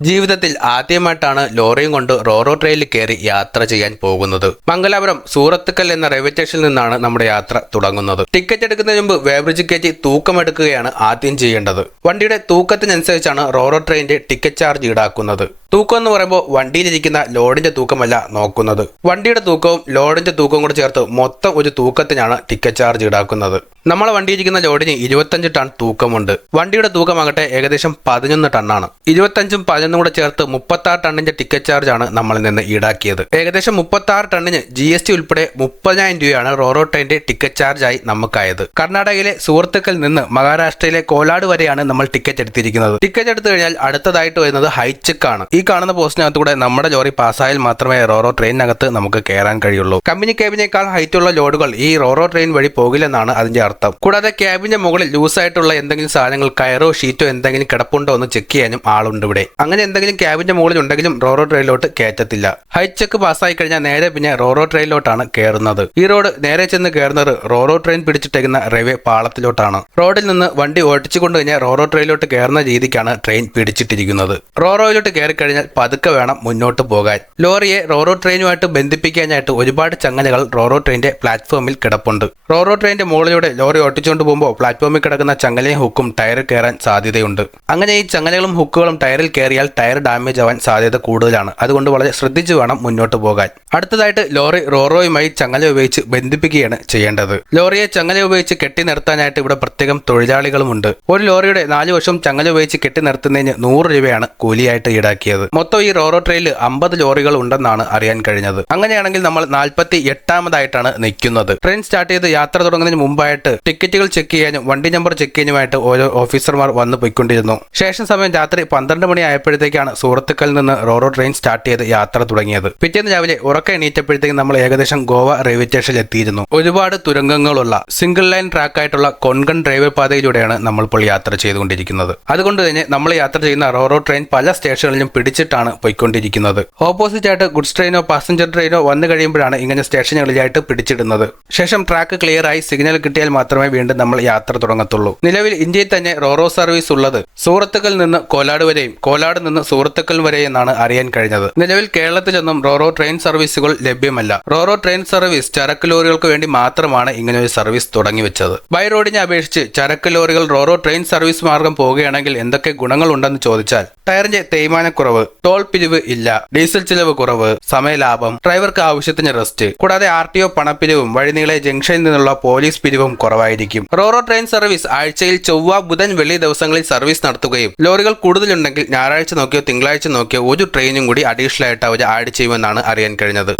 ജീവിതത്തിൽ ആദ്യമായിട്ടാണ് ലോറിയും കൊണ്ട് റോറോ ട്രെയിനിൽ കയറി യാത്ര ചെയ്യാൻ പോകുന്നത്. മംഗലാപുരം സൂറത്തുക്കൽ എന്ന റെയിൽവേ സ്റ്റേഷനിൽ നിന്നാണ് നമ്മുടെ യാത്ര തുടങ്ങുന്നത്. ടിക്കറ്റ് എടുക്കുന്നതിന് മുമ്പ് വേബ്രിഡ്ജ് കയറ്റി തൂക്കമെടുക്കുകയാണ് ആദ്യം ചെയ്യേണ്ടത്. വണ്ടിയുടെ തൂക്കത്തിനനുസരിച്ചാണ് റോറോ ട്രെയിനിന്റെ ടിക്കറ്റ് ചാർജ് ഈടാക്കുന്നത്. തൂക്കം എന്ന് പറയുമ്പോൾ വണ്ടിയിലിരിക്കുന്ന ലോഡിന്റെ തൂക്കമല്ല നോക്കുന്നത്. വണ്ടിയുടെ തൂക്കവും ലോഡിന്റെ തൂക്കവും കൂടെ ചേർത്ത് മൊത്തം ഒരു തൂക്കത്തിനാണ് ടിക്കറ്റ് ചാർജ് ഈടാക്കുന്നത്. നമ്മളെ വണ്ടിയിരിക്കുന്ന ലോഡിന് 25 ടൺ തൂക്കമുണ്ട്. വണ്ടിയുടെ തൂക്കമാകട്ടെ ഏകദേശം 11 ടണ്ണാണ്. 25ഉം 11ഉം കൂടെ ചേർത്ത് 36 ടണ്ണിന്റെ ടിക്കറ്റ് ചാർജ് ആണ് നമ്മളിൽ നിന്ന് ഈടാക്കിയത്. ഏകദേശം 36 ടണ്ണിന് GST ഉൾപ്പെടെ 30,000 രൂപയാണ് റോറോ ട്രെയിനിന്റെ ടിക്കറ്റ് ചാർജായി നമുക്കായത്. കർണാടകയിലെ സുഹൃത്തുക്കളിൽ നിന്ന് മഹാരാഷ്ട്രയിലെ കോലാട് വരെയാണ് നമ്മൾ ടിക്കറ്റ് എടുത്തിരിക്കുന്നത്. ടിക്കറ്റ് എടുത്തു കഴിഞ്ഞാൽ അടുത്തതായിട്ട് വരുന്നത് ഹൈച്ചെക്ക് ആണ്. ഈ കാണുന്ന പോസ്റ്റിനകത്തൂടെ നമ്മുടെ ലോറി പാസ്സായാൽ മാത്രമേ റോറോ ട്രെയിനകത്ത് നമുക്ക് കയറാൻ കഴിയുള്ളൂ. കമ്പനി ക്യാബിനേക്കാൾ ഹൈറ്റുള്ള ലോഡുകൾ ഈ റോറോ ട്രെയിൻ വഴി പോകില്ലെന്നാണ് അതിന്റെ അർത്ഥം. കൂടാതെ ക്യാബിന്റെ മുകളിൽ ലൂസായിട്ടുള്ള എന്തെങ്കിലും സാധനങ്ങൾ, കയറോ ഷീറ്റോ എന്തെങ്കിലും കിടപ്പുണ്ടോ എന്ന് ചെക്ക് ചെയ്യാനും ആളുണ്ട് ഇവിടെ. അങ്ങനെ എന്തെങ്കിലും ക്യാബിന്റെ മുകളിൽ ഉണ്ടെങ്കിലും റോറോ ട്രെയിനിലോട്ട് കയറ്റത്തില്ല. ഹൈച്ചെക്ക് പാസ്സായി കഴിഞ്ഞാൽ നേരെ പിന്നെ റോറോ ട്രെയിനിലോട്ടാണ് കയറുന്നത്. ഈ റോഡ് നേരെ ചെന്ന് കയറുന്നത് റോറോ ട്രെയിൻ പിടിച്ചിട്ടേക്കുന്ന റെയിൽവേ പാളത്തിലോട്ടാണ്. റോഡിൽ നിന്ന് വണ്ടി ഓടിച്ചുകൊണ്ട് കഴിഞ്ഞാൽ റോറോ ട്രെയിനിലോട്ട് കയറുന്ന രീതിക്കാണ് ട്രെയിൻ പിടിച്ചിട്ടിരിക്കുന്നത്. റോറോയിലോട്ട് കയറി കഴിഞ്ഞാൽ പതുക്കെ വേണം മുന്നോട്ട് പോകാൻ. ലോറിയെ റോറോ ട്രെയിനുമായിട്ട് ബന്ധിപ്പിക്കാനായിട്ട് ഒരുപാട് ചങ്ങലകൾ റോറോ ട്രെയിനിന്റെ പ്ലാറ്റ്ഫോമിൽ കിടപ്പുണ്ട്. റോറോ ട്രെയിനിന്റെ മുകളിലൂടെ ലോറി ഓട്ടിച്ചുകൊണ്ട് പോകുമ്പോൾ പ്ലാറ്റ്ഫോമിൽ കിടക്കുന്ന ചങ്ങലയും ഹുക്കും ടയറിൽ കയറാൻ സാധ്യതയുണ്ട്. അങ്ങനെ ഈ ചങ്ങലകളും ഹുക്കുകളും ടയറിൽ കയറിയാൽ ടയർ ഡാമേജ് ആവാൻ സാധ്യത കൂടുതലാണ്. അതുകൊണ്ട് വളരെ ശ്രദ്ധിച്ചു വേണം മുന്നോട്ട് പോകാൻ. അടുത്തതായിട്ട് ലോറി റോറോയുമായി ചങ്ങല ഉപയോഗിച്ച് ബന്ധിപ്പിക്കുകയാണ് ചെയ്യേണ്ടത്. ലോറിയെ ചങ്ങല ഉപയോഗിച്ച് കെട്ടി നിർത്താനായിട്ട് ഇവിടെ പ്രത്യേകം തൊഴിലാളികളുമുണ്ട്. ഒരു ലോറിയുടെ 4 വശവും ചങ്ങല ഉപയോഗിച്ച് കെട്ടി നിർത്തുന്നതിന് 100 രൂപയാണ് കൂലിയായിട്ട് ഈടാക്കിയത്. മൊത്തം ഈ റോറോ ട്രെയിനിൽ 50 ലോറികൾ ഉണ്ടെന്നാണ് അറിയാൻ കഴിഞ്ഞത്. അങ്ങനെയാണെങ്കിൽ നമ്മൾ 48ാമതായിട്ടാണ് നിൽക്കുന്നത്. ട്രെയിൻ സ്റ്റാർട്ട് ചെയ്ത് യാത്ര തുടങ്ങുന്നതിന് മുമ്പായിട്ട് ടിക്കറ്റുകൾ ചെക്ക് ചെയ്യാനും വണ്ടി നമ്പർ ചെക്ക് ചെയ്യാനുമായിട്ട് ഓരോ ഓഫീസർമാർ വന്നു പോയിക്കൊണ്ടിരുന്നു. ശേഷം സമയം രാത്രി 12 മണി ആയപ്പോഴത്തേക്കാണ് സുഹൃത്തുക്കളിൽ നിന്ന് റോറോ ട്രെയിൻ സ്റ്റാർട്ട് ചെയ്ത് യാത്ര തുടങ്ങിയത്. പിറ്റേന്ന് രാവിലെ ഉറക്കം എണീറ്റപ്പോഴത്തേക്കും നമ്മൾ ഏകദേശം ഗോവ റെയിൽവേ സ്റ്റേഷനിൽ എത്തിയിരുന്നു. ഒരുപാട് തുരങ്കങ്ങളുള്ള സിംഗിൾ ലൈൻ ട്രാക്ക് ആയിട്ടുള്ള കൊൺകൺ റെയിൽവേ പാതയിലൂടെയാണ് നമ്മളിപ്പോൾ യാത്ര ചെയ്തുകൊണ്ടിരിക്കുന്നത്. അതുകൊണ്ട് തന്നെ നമ്മൾ യാത്ര ചെയ്യുന്ന റോറോ ട്രെയിൻ പല സ്റ്റേഷനുകളിലും പിടിച്ചിട്ടാണ് പോയിക്കൊണ്ടിരിക്കുന്നത്. ഓപ്പോസിറ്റ് ആയിട്ട് ഗുഡ്സ് ട്രെയിനോ പാസഞ്ചർ ട്രെയിനോ വന്നു കഴിയുമ്പോഴാണ് ഇങ്ങനെ സ്റ്റേഷനുകളിലായിട്ട് പിടിച്ചിടുന്നത്. ശേഷം ട്രാക്ക് ക്ലിയർ ആയി സിഗ്നൽ കിട്ടിയാൽ മാത്രമേ വീണ്ടും നമ്മൾ യാത്ര തുടങ്ങത്തുള്ളൂ. നിലവിൽ ഇന്ത്യയിൽ തന്നെ റോറോ സർവീസ് ഉള്ളത് സൂറത്തുക്കൽ നിന്ന് കോലാട് വരെയും കോലാട് നിന്ന് സൂറത്തുക്കൽ വരെയും എന്നാണ് അറിയാൻ കഴിഞ്ഞത്. നിലവിൽ കേരളത്തിലൊന്നും റോറോ ട്രെയിൻ സർവീസുകൾ ലഭ്യമല്ല. റോറോ ട്രെയിൻ സർവീസ് ചരക്ക് ലോറികൾക്ക് വേണ്ടി മാത്രമാണ് ഇങ്ങനെ ഒരു സർവീസ് തുടങ്ങി വെച്ചത്. ബൈ റോഡിനെ അപേക്ഷിച്ച് ചരക്ക് ലോറികൾ റോറോ ട്രെയിൻ സർവീസ് മാർഗം പോവുകയാണെങ്കിൽ എന്തൊക്കെ ഗുണങ്ങൾ ഉണ്ടെന്ന് ചോദിച്ചാൽ ടയറിന്റെ തേയ്മാനക്കുറവ്, ടോൾ പിരിവ് ഇല്ല, ഡീസൽ ചിലവ് കുറവ്, സമയലാഭം, ഡ്രൈവർക്ക് ആവശ്യത്തിന് റെസ്റ്റ്, കൂടാതെ RTO പണപ്പിരിവും വഴിനീളെ ജംഗ്ഷനിൽ നിന്നുള്ള പോലീസ് പിരിവും കുറവായിരിക്കും. റോറോ ട്രെയിൻ സർവീസ് ആഴ്ചയിൽ ചൊവ്വ, ബുധൻ, വെള്ളി ദിവസങ്ങളിൽ സർവീസ് നടത്തുകയും ലോറികൾ കൂടുതലുണ്ടെങ്കിൽ ഞായറാഴ്ച നോക്കിയോ തിങ്കളാഴ്ച നോക്കിയോ ഒരു ട്രെയിനും കൂടി അഡീഷണൽ ആയിട്ട് അവർ ആഡ് ചെയ്യുമെന്നാണ് അറിയാൻ കഴിഞ്ഞത്.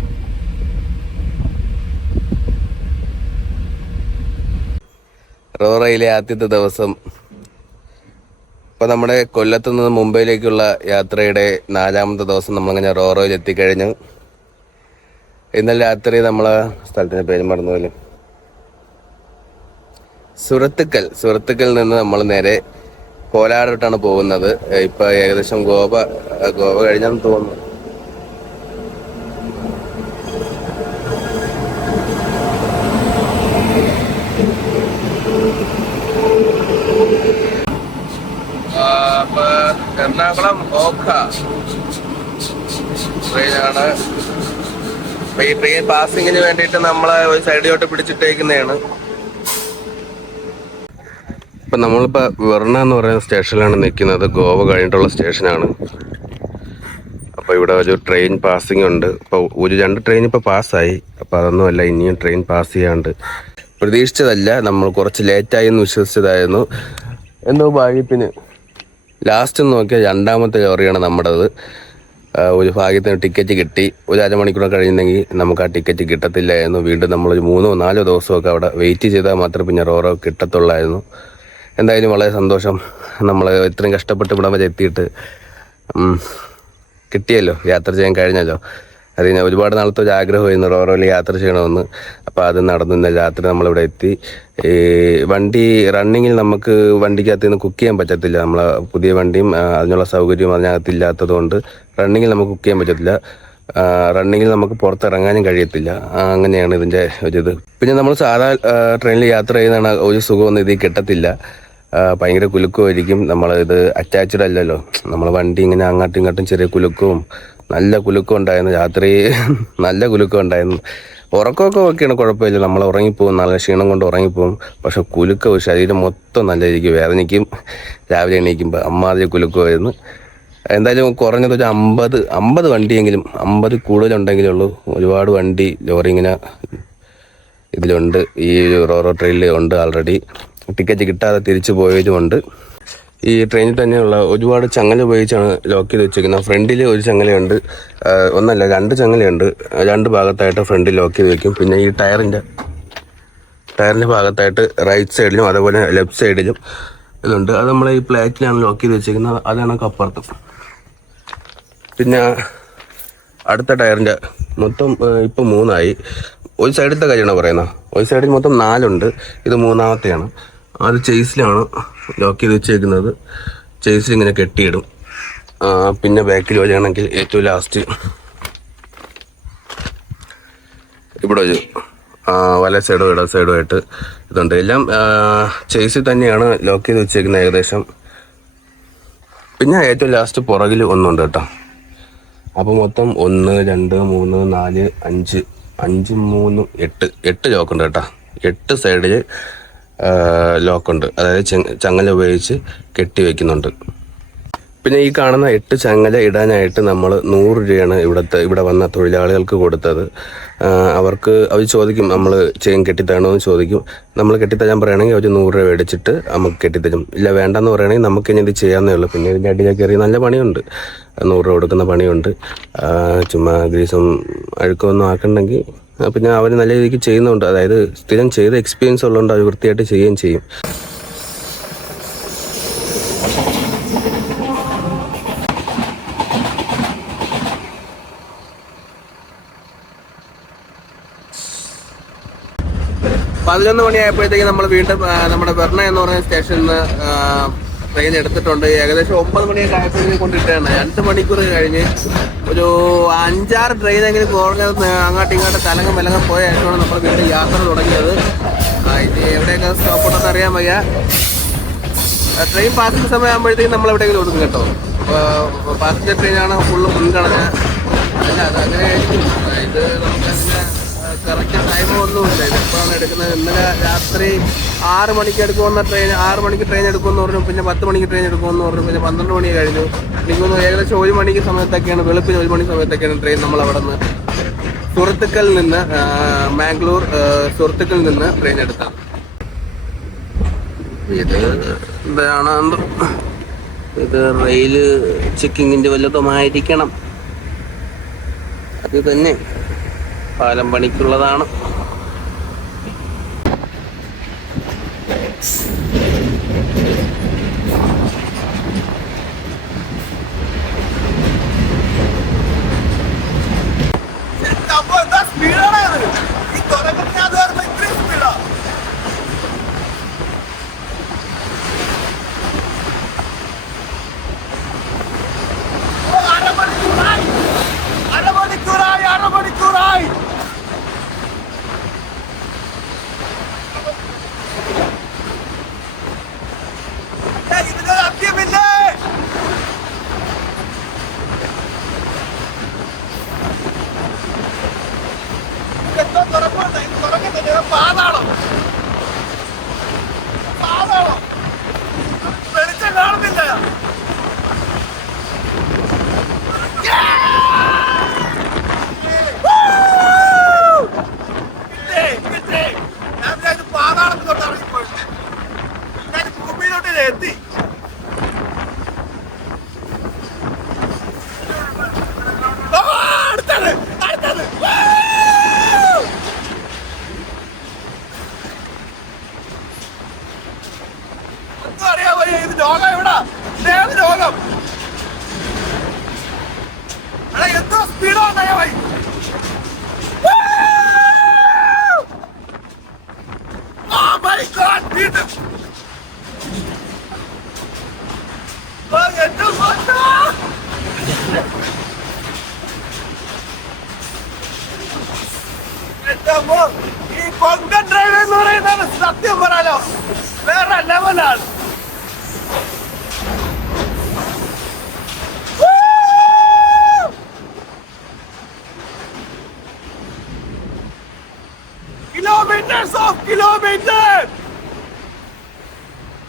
റോറോയിലെ ആദ്യത്തെ ദിവസം. ഇപ്പോൾ നമ്മുടെ കൊല്ലത്തു നിന്ന് മുംബൈയിലേക്കുള്ള യാത്രയുടെ 4ാമത്തെ ദിവസം നമ്മളിങ്ങനെ റോറോയിൽ എത്തിക്കഴിഞ്ഞു. ഇന്നലെ രാത്രി നമ്മളെ സ്ഥലത്തിൻ്റെ പേര് മറന്നുപോലും, സുഹൃത്തുക്കൽ നിന്ന് നമ്മൾ നേരെ കോലാടോട്ടാണ് പോകുന്നത്. ഇപ്പം ഏകദേശം ഗോവ കഴിഞ്ഞാന്ന് തോന്നുന്നു. എറണാകുളം ഓഖ ട്രെയിനാണ്. അപ്പൊ ഈ ട്രെയിൻ പാസിങ്ങിന് വേണ്ടിയിട്ട് നമ്മളെ ഒരു സൈഡിലോട്ട് പിടിച്ചിട്ടേക്കുന്നതാണ്. ഇപ്പം നമ്മളിപ്പോൾ വെർണ എന്ന് പറയുന്ന സ്റ്റേഷനിലാണ് നിൽക്കുന്നത്. ഗോവ കഴിഞ്ഞിട്ടുള്ള സ്റ്റേഷനാണ്. അപ്പോൾ ഇവിടെ ഒരു ട്രെയിൻ പാസിംഗ് ഉണ്ട്. ഇപ്പോൾ 2 ട്രെയിൻ ഇപ്പോൾ പാസ്സായി. അപ്പോൾ അതൊന്നുമല്ല, ഇനിയും ട്രെയിൻ പാസ് ചെയ്യാണ്ട്. പ്രതീക്ഷിച്ചതല്ല, നമ്മൾ കുറച്ച് ലേറ്റായി എന്ന് വിശ്വസിച്ചതായിരുന്നു. എന്തോ ഭാഗ്യത്തിന് ലാസ്റ്റ് നോക്കിയാൽ 2ാമത്തെ ലോറിയാണ് നമ്മുടേത്. ഒരു ഭാഗ്യത്തിന് ടിക്കറ്റ് കിട്ടി. ഒരു അരമണിക്കൂർ കഴിഞ്ഞെങ്കിൽ നമുക്ക് ആ ടിക്കറ്റ് കിട്ടത്തില്ലായിരുന്നു. വീണ്ടും നമ്മളൊരു 3-4 ദിവസമൊക്കെ അവിടെ വെയിറ്റ് ചെയ്താൽ മാത്രമേ പിന്നെ റോറോ കിട്ടത്തുള്ളായിരുന്നു. എന്തായാലും വളരെ സന്തോഷം. നമ്മൾ ഇത്രയും കഷ്ടപ്പെട്ട് ഇവിടം വരെ എത്തിയിട്ട് കിട്ടിയല്ലോ, യാത്ര ചെയ്യാൻ കഴിഞ്ഞല്ലോ. അതിന് ഒരുപാട് നാളത്തെ ഒരു ആഗ്രഹമായിരുന്നു റോറോയിൽ യാത്ര ചെയ്യണമെന്ന്. അപ്പോൾ അത് നടന്നു. ഇന്നലെ രാത്രി നമ്മളിവിടെ എത്തി. ഈ വണ്ടി റണ്ണിങ്ങിൽ നമുക്ക് വണ്ടിക്കകത്ത് നിന്ന് കുക്ക് ചെയ്യാൻ പറ്റത്തില്ല. നമ്മളെ പുതിയ വണ്ടിയും അതിനുള്ള സൗകര്യവും അതിനകത്ത് ഇല്ലാത്തത് കൊണ്ട് റണ്ണിങ്ങിൽ നമുക്ക് കുക്ക് ചെയ്യാൻ പറ്റത്തില്ല. റണ്ണിങ്ങിൽ നമുക്ക് പുറത്തിറങ്ങാനും കഴിയത്തില്ല. അങ്ങനെയാണ് ഇതിൻ്റെ ഒരിത്. പിന്നെ നമ്മൾ സാധാ ട്രെയിനിൽ യാത്ര ചെയ്യുന്നതാണ് ഒരു സുഖമൊന്നും ഇതിൽ കിട്ടത്തില്ല. ഭയങ്കര കുലുക്കുമായിരിക്കും. നമ്മളിത് അറ്റാച്ച്ഡ് അല്ലല്ലോ, നമ്മൾ വണ്ടി ഇങ്ങനെ അങ്ങോട്ടും ഇങ്ങോട്ടും ചെറിയ കുലുക്കവും നല്ല കുലുക്കം ഉണ്ടായിരുന്നു. രാത്രി നല്ല കുലുക്കം ഉണ്ടായിരുന്നു. ഉറക്കമൊക്കെ ഓക്കെയാണ്, കുഴപ്പമില്ല. നമ്മൾ ഉറങ്ങിപ്പോകും, നല്ല ക്ഷീണം കൊണ്ട് ഉറങ്ങിപ്പോകും. പക്ഷെ കുലുക്കവും ശരീരം മൊത്തം നല്ല രീതിക്ക് വേദനിക്കും രാവിലെ എണീക്കുമ്പോൾ. അമ്മാതിരി കുലുക്കമായിരുന്നു. എന്തായാലും കുറഞ്ഞത് ഒരു 50 വണ്ടിയെങ്കിലും, 50 കൂടുതലുണ്ടെങ്കിലേ ഉള്ളൂ. ഒരുപാട് വണ്ടി ലോറി ഇങ്ങനെ ഇതിലുണ്ട്, ഈ റോറോ ട്രെയിനിൽ ഉണ്ട്. ആൾറെഡി ടിക്കറ്റ് കിട്ടാതെ തിരിച്ചു പോയതുമുണ്ട്. ഈ ട്രെയിനിൽ തന്നെയുള്ള ഒരുപാട് ചങ്ങല ഉപയോഗിച്ചാണ് ലോക്ക് ചെയ്ത് വെച്ചിരിക്കുന്നത്. ഫ്രണ്ടിൽ ഒരു ചങ്ങലയുണ്ട്, ഒന്നല്ല 2 ചങ്ങലയുണ്ട്. 2 ഭാഗത്തായിട്ട് ഫ്രണ്ടിൽ ലോക്ക് ചെയ്ത് വെക്കും. പിന്നെ ഈ ടയറിൻ്റെ ഭാഗത്തായിട്ട് റൈറ്റ് സൈഡിലും അതുപോലെ ലെഫ്റ്റ് സൈഡിലും ഇതുണ്ട്. അത് നമ്മൾ ഈ പ്ലേറ്റിലാണ് ലോക്ക് ചെയ്ത് വെച്ചിരിക്കുന്നത്. അതാണ് അപ്പുറത്ത്. പിന്നെ അടുത്ത ടയറിൻ്റെ മൊത്തം ഇപ്പം 3ആയി. ഒരു സൈഡിലത്തെ കാര്യമാണ് പറയുന്നത്. ഒരു സൈഡിൽ മൊത്തം 4 ഉണ്ട്, ഇത് 3ാമത്തെയാണ്. അത് ചേസിലാണ് ലോക്ക് ചെയ്ത് വെച്ചേക്കുന്നത്. ചേസിൽ ഇങ്ങനെ കെട്ടിയിടും. പിന്നെ ബാക്കിൽ വരികയാണെങ്കിൽ ഏറ്റവും ലാസ്റ്റ് ഇവിടെ ഒരു വല സൈഡോ ഇട സൈഡോ ആയിട്ട് ഇതുണ്ട്. എല്ലാം ചേസിൽ തന്നെയാണ് ലോക്ക് ചെയ്ത് വെച്ചേക്കുന്നത് ഏകദേശം. പിന്നെ ഏറ്റവും ലാസ്റ്റ് പുറകിൽ ഒന്നുണ്ട് കേട്ടോ. അപ്പോൾ മൊത്തം 1 2 3 4 5 5 3 8 ലോക്കുണ്ട് കേട്ടോ. 8 സൈഡിൽ ലോക്കുണ്ട്, അതായത് ചങ്ങല ഉപയോഗിച്ച് കെട്ടി വയ്ക്കുന്നുണ്ട്. പിന്നെ ഈ കാണുന്ന 8 ചങ്ങല ഇടാനായിട്ട് നമ്മൾ 100 രൂപയാണ് ഇവിടെ വന്ന തൊഴിലാളികൾക്ക് കൊടുത്തത്. അവർ ചോദിക്കും, നമ്മൾ ചെയിൻ കെട്ടിത്തരണമെന്ന് ചോദിക്കും. നമ്മൾ കെട്ടിത്തരാൻ പറയുകയാണെങ്കിൽ അവർ 100 രൂപ മേടിച്ചിട്ട് നമുക്ക് കെട്ടിത്തരും. ഇല്ല വേണ്ടെന്ന് പറയുകയാണെങ്കിൽ നമുക്ക് ഇനി ഇത് ചെയ്യാവുന്നേ ഉള്ളൂ. പിന്നെ ഇതിൻ്റെ അടിയിലേക്ക് കയറി നല്ല പണിയുണ്ട്, 100 രൂപ കൊടുക്കുന്ന പണിയുണ്ട്. ചുമ്മാ ഗ്രീസും അഴുക്കൊന്നും ആക്കണമെങ്കിൽ പിന്നെ അവർ നല്ല രീതിക്ക് ചെയ്യുന്നുണ്ട്. അതായത് സ്ഥിരം ചെയ്ത എക്സ്പീരിയൻസ് ഉള്ളതുകൊണ്ട് അവർ വൃത്തിയായിട്ട് ചെയ്യുകയും ചെയ്യും. പതിനൊന്ന് മണിയായപ്പോഴത്തേക്ക് നമ്മൾ വീണ്ടും നമ്മുടെ വെർണ എന്ന് പറയുന്ന സ്റ്റേഷനിൽ നിന്ന് ട്രെയിൻ എടുത്തിട്ടുണ്ട്. ഏകദേശം 9 മണിയൊക്കെ ആയപ്പോഴത്തേക്ക് കൊണ്ടിട്ടാണ്. 2 മണിക്കൂർ കഴിഞ്ഞ് ഒരു 5-6 ട്രെയിനെങ്കിലും കുറഞ്ഞത് അങ്ങോട്ടും ഇങ്ങോട്ടും തലങ്ങം പോയ ശേഷമാണ് നമ്മൾ വീണ്ടും യാത്ര തുടങ്ങിയത്. ഇനി എവിടെയൊക്കെ സ്റ്റോപ്പ് ഉണ്ടെന്ന് അറിയാൻ വയ്യ. ട്രെയിൻ പാസഞ്ചർ സമയം ആകുമ്പോഴത്തേക്കും നമ്മൾ എവിടെയെങ്കിലും ഒതുക്കും കേട്ടോ. പാസഞ്ചർ ട്രെയിനാണ് ഫുള്ള് മുൻഗണന. അല്ല അതങ്ങനെ ആയിരിക്കും. ഇത് നമുക്കങ്ങനെ കറക്റ്റ് ടൈമൊന്നുമില്ല. ഇതിപ്പോഴാണ് എടുക്കുന്നത്. ഇന്നലെ രാത്രി 6 മണിക്ക് എടുക്കുമെന്ന ട്രെയിൻ 6 മണിക്ക് ട്രെയിൻ എടുക്കുമെന്ന് പറഞ്ഞു. പിന്നെ 10 മണിക്ക് ട്രെയിൻ എടുക്കുമെന്ന് പറഞ്ഞു. പിന്നെ 12 മണി കഴിഞ്ഞു. എനിക്കൊന്ന് ഏകദേശം 1 മണിക്ക് സമയത്തൊക്കെയാണ്, വെളുപ്പിന് 1 മണി സമയത്തൊക്കെയാണ് ട്രെയിൻ നമ്മൾ അവിടെ നിന്ന് സുഹൃത്തുക്കളിൽ നിന്ന് മാംഗ്ലൂർ സുഹൃത്തുക്കളിൽ നിന്ന് ട്രെയിൻ എടുത്താൽ. ഇത് എന്താണ്, ഇത് റെയിൽ ചെക്കിങ്ങിൻ്റെ വല്ലതുമായിരിക്കണം. അത് തന്നെ പാലം പണിക്കുള്ളതാണ്. അരമണിക്കൂറായി പാതാളം വെളിച്ചം കാണുന്നില്ല. ഞാൻ പാതാളത്തിലോട്ട് ഇറങ്ങിപ്പോയിട്ട് ഞാൻ ഭൂമിയിലോട്ട് എത്തി. അടുത്തത് ഒന്നും അറിയാൻ വയ്യ. ഇത് ലോകം എവിടാ? ഏത് ലോകം? അടാ എന്തോ സ്പീഡോ നയമായി. ഈ കൊങ്കൺ ഡ്രൈവ് എന്ന് പറയുന്നത് സത്യം പറയാലോ വേറെ ലെവലാണ്.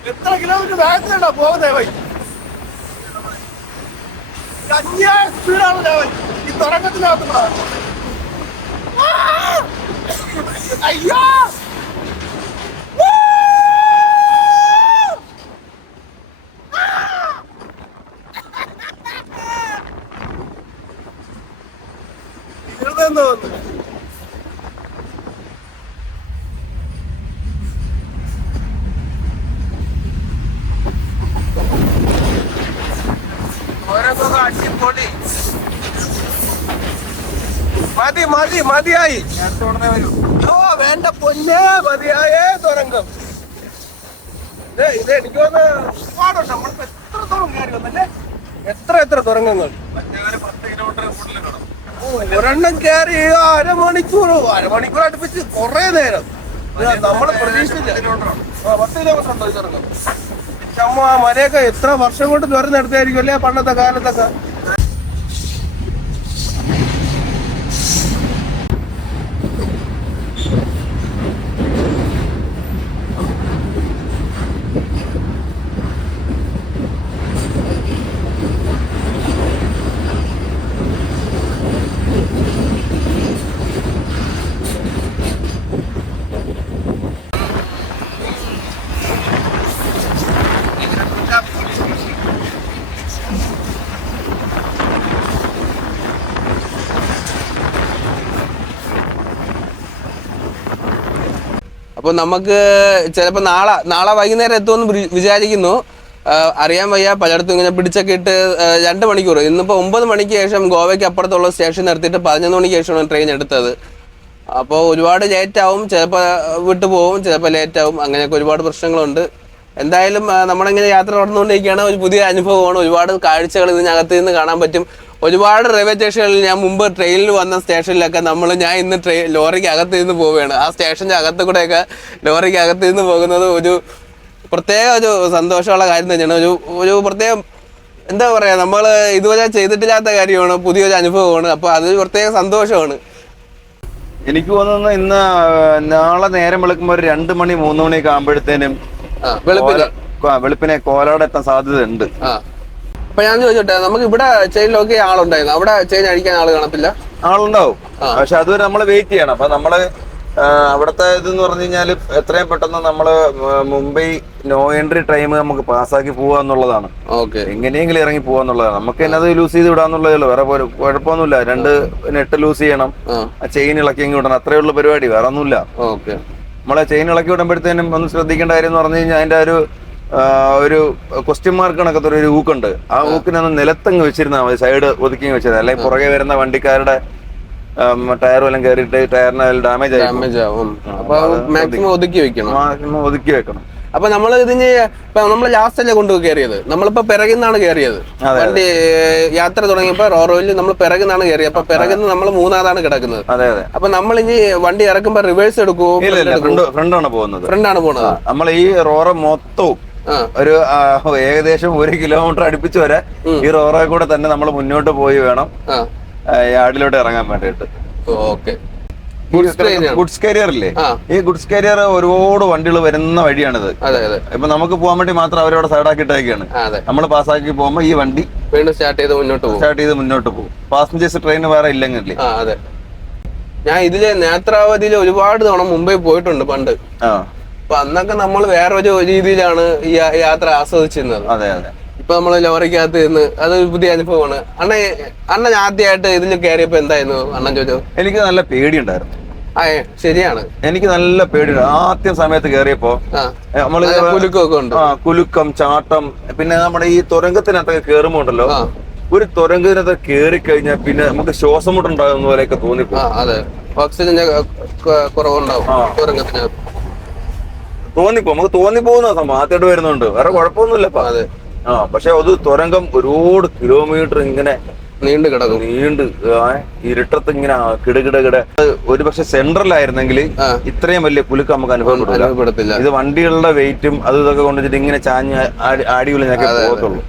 എത്ര കിലോമീറ്റർ വേഗത്തിലാണോ പോകുന്നേ വൈ അന്യായ സ്പീഡാണ് ഈ തുറക്കത്തിനകത്ത് അയ്യോ തോന്നുന്നു അടിപൊളി മതി മതി മതിയായി ഓ വേണ്ട പൊന്നേ മതിയായേ തുരങ്കം ഇത് എനിക്ക് തോന്നുന്നു ഒരുപാടുണ്ട് നമ്മളിപ്പോ എത്രത്തോളം കയറി വന്നല്ലേ എത്ര തുരങ്കങ്ങൾ 10 കിലോമീറ്റർ ഒരെണ്ണം കയറി അരമണിക്കൂർ അടുപ്പിച്ച് കൊറേ നേരം നമ്മള് പ്രതീക്ഷിച്ചില്ല 10 കിലോമീറ്റർ ഉണ്ടോ ഈ തുരങ്കം ചമ്മ മരയൊക്കെ എത്ര വർഷം കൊണ്ട് തുറന്നെടുത്തായിരിക്കും അല്ലേ പണ്ടത്തെ കാലത്തൊക്കെ അപ്പോൾ നമുക്ക് ചിലപ്പോൾ നാളെ വൈകുന്നേരം എത്തുമെന്ന് വിചാരിക്കുന്നു. അറിയാൻ വയ്യ, പലയിടത്തും ഇങ്ങനെ പിടിച്ചൊക്കെ ഇട്ട് 2 മണിക്കൂർ. ഇന്നിപ്പോൾ 9 മണിക്ക് ശേഷം ഗോവയ്ക്ക് അപ്പുറത്തുള്ള സ്റ്റേഷൻ നിർത്തിയിട്ട് 11 മണിക്ക് ശേഷമാണ് ട്രെയിൻ എടുത്തത്. അപ്പോൾ ഒരുപാട് ലേറ്റാവും, ചിലപ്പോൾ വിട്ടു പോവും, ചിലപ്പോൾ ലേറ്റാവും, അങ്ങനെയൊക്കെ ഒരുപാട് പ്രശ്നങ്ങളുണ്ട്. എന്തായാലും നമ്മളിങ്ങനെ യാത്ര നടന്നുകൊണ്ടിരിക്കുകയാണ്. ഒരു പുതിയ അനുഭവമാണ്, ഒരുപാട് കാഴ്ചകൾ ഇതിനകത്ത് നിന്ന് കാണാൻ പറ്റും. ഒരുപാട് റെയിൽവേ സ്റ്റേഷനുകളിൽ ഞാൻ മുമ്പ് ട്രെയിനിൽ വന്ന സ്റ്റേഷനിലൊക്കെ ഞാൻ ഇന്ന് ലോറിക്ക് അകത്ത് നിന്ന് പോവുകയാണ്. ആ സ്റ്റേഷൻ്റെ അകത്ത് കൂടെയൊക്കെ ലോറിക്ക് അകത്ത് നിന്ന് പോകുന്നത് ഒരു പ്രത്യേക ഒരു സന്തോഷമുള്ള കാര്യം തന്നെയാണ്. ഒരു പ്രത്യേകം എന്താ പറയുക, നമ്മൾ ഇതുവരെ ചെയ്തിട്ടില്ലാത്ത കാര്യമാണ്, പുതിയൊരു അനുഭവമാണ്. അപ്പോൾ അതൊരു പ്രത്യേക സന്തോഷമാണ്. എനിക്ക് തോന്നുന്നു ഇന്ന് നാളെ നേരം വെളുക്കുമ്പോൾ ഒരു 2 മണി 3 മണിയൊക്കെ ആകുമ്പോഴത്തേനും വെളുപ്പിനെ കോലാട് എത്താൻ സാധ്യതയുണ്ട്. അപ്പൊ ഞാൻ ചോദിച്ചോട്ടെ, നമുക്ക് ഇവിടെ ചെയിനിലൊക്കെ ആളുണ്ടായിരുന്നു, അവിടെ ചെയിൻ അടിക്കാൻ ആള് കാണത്തില്ല? ആളുണ്ടാവും, പക്ഷെ അതുവരെ നമ്മൾ വെയിറ്റ് ചെയ്യണം. അപ്പൊ നമ്മള് അവിടുത്തെ ഇതെന്ന് പറഞ്ഞു കഴിഞ്ഞാൽ എത്രയും പെട്ടെന്ന് നമ്മള് മുംബൈ നോ എൻട്രി ടൈം നമുക്ക് പാസ്സാക്കി പോവാന്നുള്ളതാണ്. എങ്ങനെയെങ്കിലും ഇറങ്ങി പോവാന്നുള്ളതാണ്. നമുക്ക് തന്നെ അത് ലൂസ് ചെയ്ത് വിടാന്നുള്ളതേ ഉള്ളൂ, വേറെ കുഴപ്പമൊന്നുമില്ല. 2 നെറ്റ് ലൂസ് ചെയ്യണം, ചെയിൻ ഇളക്കി അങ്ങ് വിടണം, അത്രേ ഉള്ള പരിപാടി, വേറെ ഒന്നുമില്ല. നമ്മളെ ചെയിൻ ഇളക്കി വിടുമ്പോഴത്തേനും ഒന്ന് ശ്രദ്ധിക്കേണ്ട കാര്യം എന്ന് പറഞ്ഞു കഴിഞ്ഞാൽ അതിന്റെ ഒരു ക്വസ്റ്റ്യൻ മാർക്ക് കണക്കത്തെ ഒരു ഹൂക്കുണ്ട്. ആ ഹൂക്കിനൊന്ന് നിലത്തങ്ങ് വെച്ചിരുന്നാൽ മതി, സൈഡ് ഒതുക്കി വെച്ചിരുന്നത്. അല്ലെങ്കിൽ പുറകെ വരുന്ന വണ്ടിക്കാരുടെ ടയർ വല്ലതും കയറിയിട്ട് ടയറിന് ഡാമേജ് ആവും. മാക്സിമം ഒതുക്കി വെക്കണം. അപ്പൊ നമ്മൾ ഇതിന് നമ്മൾ ലാസ്റ്റ് അല്ലേ കൊണ്ട് കയറിയത്, നമ്മളിപ്പോ പിറകിന്നാണ് കയറിയത്. വണ്ടി യാത്ര തുടങ്ങിയപ്പോ റോറോയിൽ നമ്മൾ പിറകിന്നാണ് കയറിയത്. അപ്പൊ പിറകിന്ന് നമ്മൾ 3ാമതാണ് കിടക്കുന്നത്. അപ്പൊ നമ്മൾ ഇനി വണ്ടി ഇറക്കുമ്പോ റിവേഴ്സ് എടുക്കുമോ? ഫ്രണ്ടാണ് പോകുന്നത്. നമ്മൾ ഈ റോറ മൊത്തവും ഒരു ഏകദേശം 1 കിലോമീറ്റർ അടുപ്പിച്ച് വരെ ഈ റോറോ കൂടെ തന്നെ നമ്മൾ മുന്നോട്ട് പോയി വേണം യാർഡിലോട്ട് ഇറങ്ങാൻ വേണ്ടിയിട്ട്. ഗുഡ്സ് കാരിയർ ഇല്ലേ, ഈ ഗുഡ്സ് കാരിയർ ഒരുപാട് വണ്ടികൾ വരുന്ന വഴിയാണിത്. ഇപ്പൊ നമുക്ക് പോകാൻ വേണ്ടി മാത്രം അവരവിടെ സൈഡാക്കിയിട്ടേക്കാണ്. നമ്മൾ പാസ്സാക്കി പോകുമ്പോ ഈ വണ്ടി സ്റ്റാർട്ട് ചെയ്ത് മുന്നോട്ട് പോകും. പാസഞ്ചേഴ്സ് ട്രെയിൻ വേറെ ഇല്ലെങ്കിൽ. ഞാൻ ഇതില് നേത്രാവതിയിൽ ഒരുപാട് തവണ മുംബൈ പോയിട്ടുണ്ട് പണ്ട്. അപ്പൊ അന്നൊക്കെ നമ്മൾ വേറൊരു രീതിയിലാണ് ഈ യാത്ര ആസ്വദിച്ചിരുന്നത്. ഇപ്പൊ നമ്മള് ലോറിക്കകത്ത് നിന്ന് അതൊരു പുതിയ അനുഭവമാണ്. അണ്ണൻ ആദ്യമായിട്ട് ഇതിൽ കയറിയപ്പോ എന്തായിരുന്നു അണ്ണൻ ചോദിച്ചത്? എനിക്ക് നല്ല പേടിയുണ്ടായിരുന്നു. ശരിയാണ്, എനിക്ക് നല്ല പേടിയുണ്ട്. ആദ്യ സമയത്ത് കയറിയപ്പോ നമ്മള് കുലുക്കമൊക്കെ ഉണ്ട്, കുലുക്കം, ചാട്ടം. പിന്നെ നമ്മുടെ ഈ തുരങ്കത്തിനകത്തൊക്കെ കയറുമ്പോ ഉണ്ടല്ലോ, ഒരു തുരങ്കത്തിനകത്ത് കയറി കഴിഞ്ഞാൽ പിന്നെ നമുക്ക് ശ്വാസം മുട്ടുണ്ടാകുന്ന പോലെയൊക്കെ തോന്നിപ്പോ. ഓക്സിജന്റെ കുറവുണ്ടാവും തുരങ്കത്തിനകത്ത്, നമുക്ക് തോന്നിപ്പോകുന്ന സംഭവം ആദ്യമായിട്ട് വരുന്നുണ്ട്. വേറെ കുഴപ്പമൊന്നുമില്ലപ്പോ. പക്ഷെ അത് തുരങ്കം ഒരുപാട് കിലോമീറ്റർ ഇങ്ങനെ നീണ്ടു കിടക്കും, ഇരുട്ടത്ത് ഇങ്ങനെ കിടകിടകിട. ഒരു പക്ഷെ സെൻട്രലായിരുന്നെങ്കിൽ ഇത്രയും വലിയ കുലുക്കം നമുക്ക് അനുഭവപ്പെടത്തില്ല. ഇത് വണ്ടികളുടെ വെയിറ്റും അതും ഇതൊക്കെ കൊണ്ടുവച്ചിട്ട് ഇങ്ങനെ ചാഞ്ഞ് ആടിയുള്ളിൽ പോകത്തുള്ളൂ.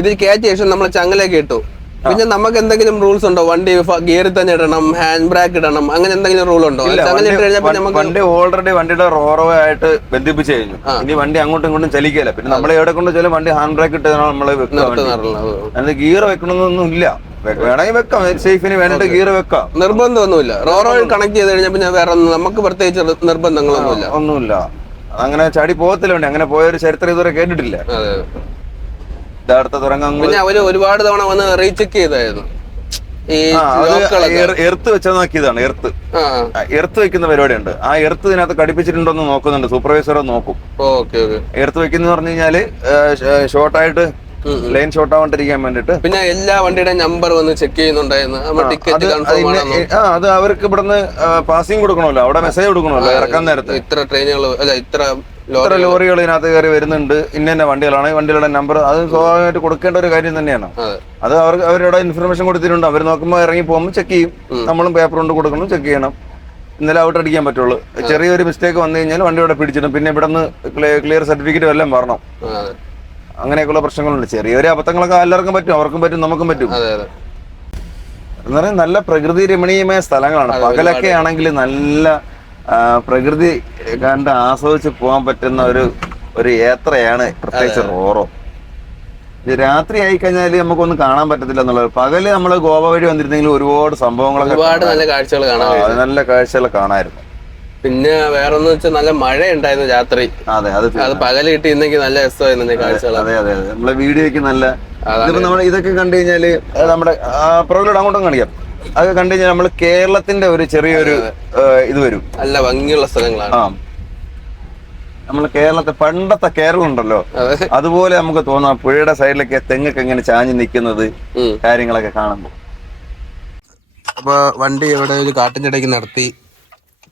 ഇത് കയറ്റിയ ശേഷം നമ്മൾ ചങ്ങലൊക്കെ ഇട്ടു. പിന്നെ നമുക്ക് എന്തെങ്കിലും റൂൾസ് ഉണ്ടോ? വണ്ടി ഗിയറിൽ തന്നെ ഇടണം, ഹാൻഡ് ബ്രേക്ക് ഇടണം, അങ്ങനെ എന്തെങ്കിലും റൂൾ ഉണ്ടോ? അങ്ങനെ ഇട്ട് കഴിഞ്ഞാൽ നമുക്ക് വണ്ടി ഓൾറെഡി വണ്ടിയുടെ റോറോ ആയിട്ട് ബന്ധിപ്പിച്ച് കഴിഞ്ഞു. ഇനി വണ്ടി അങ്ങോട്ടും ഇങ്ങോട്ടും ചലിക്കല. പിന്നെ നമ്മൾ എവിടെ കൊണ്ട് വെച്ചാലും വണ്ടി ഹാൻഡ് ബ്രേക്ക് ഇട്ടാണ് നമ്മള് വെക്കുന്നത്. ഗിയർ വെക്കണമെന്നൊന്നും ഇല്ല. വേണമെങ്കിൽ വെക്കാം, സേഫിന് വേണ്ടിട്ട് ഗിയർ വെക്കാം. നിർബന്ധമൊന്നുമില്ല. റോറോ കണക്ട് ചെയ്ത് കഴിഞ്ഞാൽ പിന്നെ വേറെ നമുക്ക് പ്രത്യേകിച്ച് നിർബന്ധങ്ങളൊന്നുമില്ല. ഒന്നുമില്ല. അങ്ങനെ ചാടി പോകത്തില്ല വണ്ടി. അങ്ങനെ പോയൊരു ചരിത്രം ഇതുവരെ കേട്ടിട്ടില്ല. പിന്നെ അവര് ഒരുപാട് തവണ വന്ന് റീചെക്ക് ചെയ്തായിരുന്നു. ഈ എർത്ത് വെച്ചാൽ നോക്കിയതാണ്. എർത്ത് വെക്കുന്ന പരിപാടിയുണ്ട്. ആ എർത്ത് ഇതിനകത്ത് ഘടിപ്പിച്ചിട്ടുണ്ടോന്ന് നോക്കുന്നുണ്ട്. സൂപ്പർവൈസർ നോക്കും. എർത്ത് വെക്കുന്ന പറഞ്ഞു കഴിഞ്ഞാല് ഷോർട്ടായിട്ട് ലൈൻ ഷോർട്ട് ആവാണ്ടിരിക്കാൻ വേണ്ടിട്ട്. പിന്നെ എല്ലാ വണ്ടിയുടെ നമ്പർ വന്ന് ചെക്ക് ചെയ്യുന്നുണ്ടായിരുന്നു. അത് അവർക്ക് ഇവിടുന്ന് പാസിംഗ് കൊടുക്കണമല്ലോ, അവിടെ മെസ്സേജ് കൊടുക്കണമല്ലോ ഇറക്കാൻ നേരത്തെ. ഇത്ര ട്രെയിനുകൾ അല്ല ഇത്ര ലോറികൾ ഇതിനകത്ത് കയറി വരുന്നുണ്ട്, ഇന്ന വണ്ടികളാണ്, വണ്ടികളുടെ നമ്പർ അത് സ്വാഭാവികമായിട്ട് കൊടുക്കേണ്ട ഒരു കാര്യം തന്നെയാണ്. അത് അവരുടെ ഇൻഫർമേഷൻ കൊടുത്തിട്ടുണ്ട്. അവർ നോക്കുമ്പോൾ ഇറങ്ങി പോകുമ്പോൾ ചെക്ക് ചെയ്യും. നമ്മളും പേപ്പർ കൊണ്ട് കൊടുക്കണം, ചെക്ക് ചെയ്യണം. ഇന്നലെ ഔട്ട് അടിക്കാൻ പറ്റുള്ളൂ. ചെറിയൊരു മിസ്റ്റേക്ക് വന്നു കഴിഞ്ഞാൽ വണ്ടി ഇവിടെ പിടിച്ചിടും. പിന്നെ ഇവിടെ നിന്ന് ക്ലിയർ സർട്ടിഫിക്കറ്റ് എല്ലാം വരണം. അങ്ങനെയൊക്കെയുള്ള പ്രശ്നങ്ങളുണ്ട്. ചെറിയൊരു അബദ്ധങ്ങളൊക്കെ എല്ലാവർക്കും പറ്റും, അവർക്കും പറ്റും, നമുക്കും പറ്റും. എന്ന് പറയുന്നത് നല്ല പ്രകൃതി രമണീയമായ സ്ഥലങ്ങളാണ്. പകലൊക്കെ ആണെങ്കിൽ നല്ല പ്രകൃതി കണ്ട് ആസ്വദിച്ച് പോകാൻ പറ്റുന്ന ഒരു യാത്രയാണ് പ്രത്യേകിച്ച് റോറോ. രാത്രി ആയി കഴിഞ്ഞാൽ നമുക്കൊന്നും കാണാൻ പറ്റത്തില്ല എന്നുള്ളത്. പകല് നമ്മള് ഗോവ വഴി വന്നിരുന്നെങ്കിൽ ഒരുപാട് സംഭവങ്ങളൊക്കെ നല്ല കാഴ്ചകൾ കാണാമായിരുന്നു. പിന്നെ വേറൊന്ന് വെച്ചാൽ നല്ല മഴ ഉണ്ടായിരുന്നു രാത്രി. അതെ, അത് പകല് കിട്ടിയിരുന്നെങ്കിൽ നല്ല രസമായിരുന്നു കാഴ്ചകൾ. അതെ, നമ്മളെ വീഡിയോക്ക് നല്ല നമ്മൾ ഇതൊക്കെ കണ്ടു കഴിഞ്ഞാല് നമ്മുടെ പുറകിലൂടെ അങ്ങോട്ടും കാണിക്കാം. അത് കണ്ടു കഴിഞ്ഞാൽ നമ്മള് കേരളത്തിന്റെ ഒരു ചെറിയൊരു ഇത് വരും. നല്ല ഭംഗിയുള്ള സ്ഥലങ്ങളാണ്. നമ്മള് കേരളത്തെ പണ്ടത്തെ കേരളം ഉണ്ടല്ലോ, അതുപോലെ നമുക്ക് തോന്നാം. പുഴയുടെ സൈഡിലൊക്കെ തെങ്ങൊക്കെ ഇങ്ങനെ ചാഞ്ഞ് നിൽക്കുന്നത് കാര്യങ്ങളൊക്കെ കാണുമ്പോൾ. അപ്പൊ വണ്ടി ഇവിടെ ഒരു കാട്ടിന്റെ ഇടയ്ക്ക് നിർത്തി.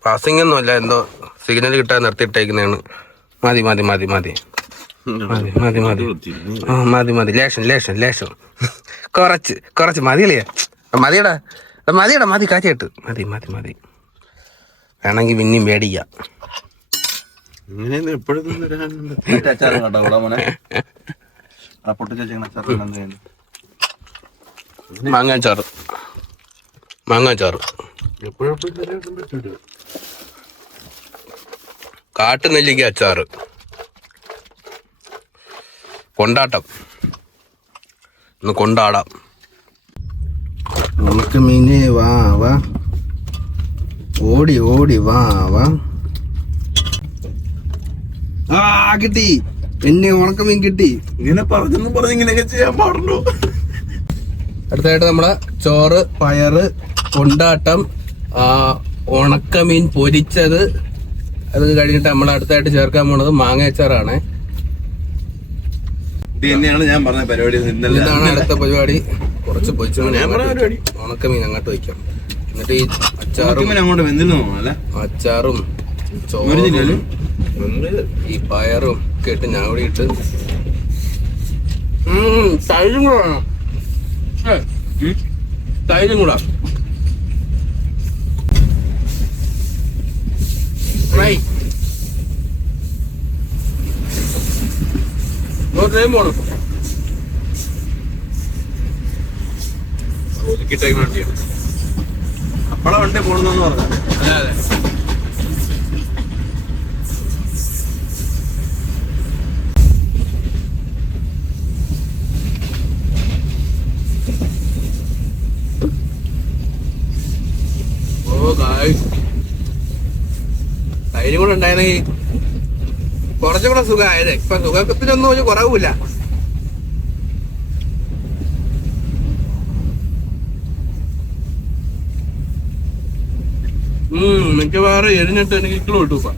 പാസിംഗ് ഒന്നും അല്ല, എന്തോ സിഗ്നൽ കിട്ടാൻ നിർത്തിയിട്ടേക്കുന്നതാണ്. മതി ലേശം കുറച്ച് മതിയടാ മതി കാറ്റായിട്ട് മതി. വേണമെങ്കിൽ പിന്നെയും മേടിക്കാം. മാങ്ങാച്ചാറ് കാട്ടുനെല്ലിക്ക അച്ചാറ്, കൊണ്ടാട്ടം. ഒന്ന് കൊണ്ടാടാം. നമുക്ക് മീനെ വാ ഓടി വാ കിട്ടി. പിന്നെ ഉണക്കമീൻ കിട്ടി. ഇങ്ങനെ പറഞ്ഞ് ഇങ്ങനെയൊക്കെ ചെയ്യാൻ പാടുള്ളൂ. അടുത്തായിട്ട് നമ്മളെ ചോറ്, പയറ്, കൊണ്ടാട്ടം, ഉണക്കമീൻ പൊരിച്ചത്. അത് കഴിഞ്ഞിട്ട് നമ്മൾ അടുത്തായിട്ട് ചേർക്കാൻ പോണത് മാങ്ങാച്ചാറാണ്. തന്നെയാണ് ഞാൻ പറഞ്ഞ പരിപാടി. ഇതാണ് അടുത്ത പരിപാടി. കുറച്ച് പൊരിച്ചു ഉണക്കമീൻ അങ്ങോട്ട് വയ്ക്കാം. എന്നിട്ട് ഈ അച്ചാറും ചോറും ഈ പയറും ഒക്കെ ഇട്ട് ഞവടിയിട്ട് തൈരും കൂടെ വേണം. തൈരും കൂടാ ഫ്രൈ പോണം. അപ്പള വണ്ടി പോണെന്ന് പറഞ്ഞു. അതെ തൈരും കൂടെ ഉണ്ടായിരുന്നെങ്കിൽ കുറച്ചുകൂടെ സുഖമായത്. ഇപ്പൊ സുഖത്തിനൊന്നും ഒരു കുറവില്ല. മിക്കവാറും എരിഞ്ഞിട്ട് എനിക്ക് ഇക്കിള് കിട്ടും. ഇപ്പൊ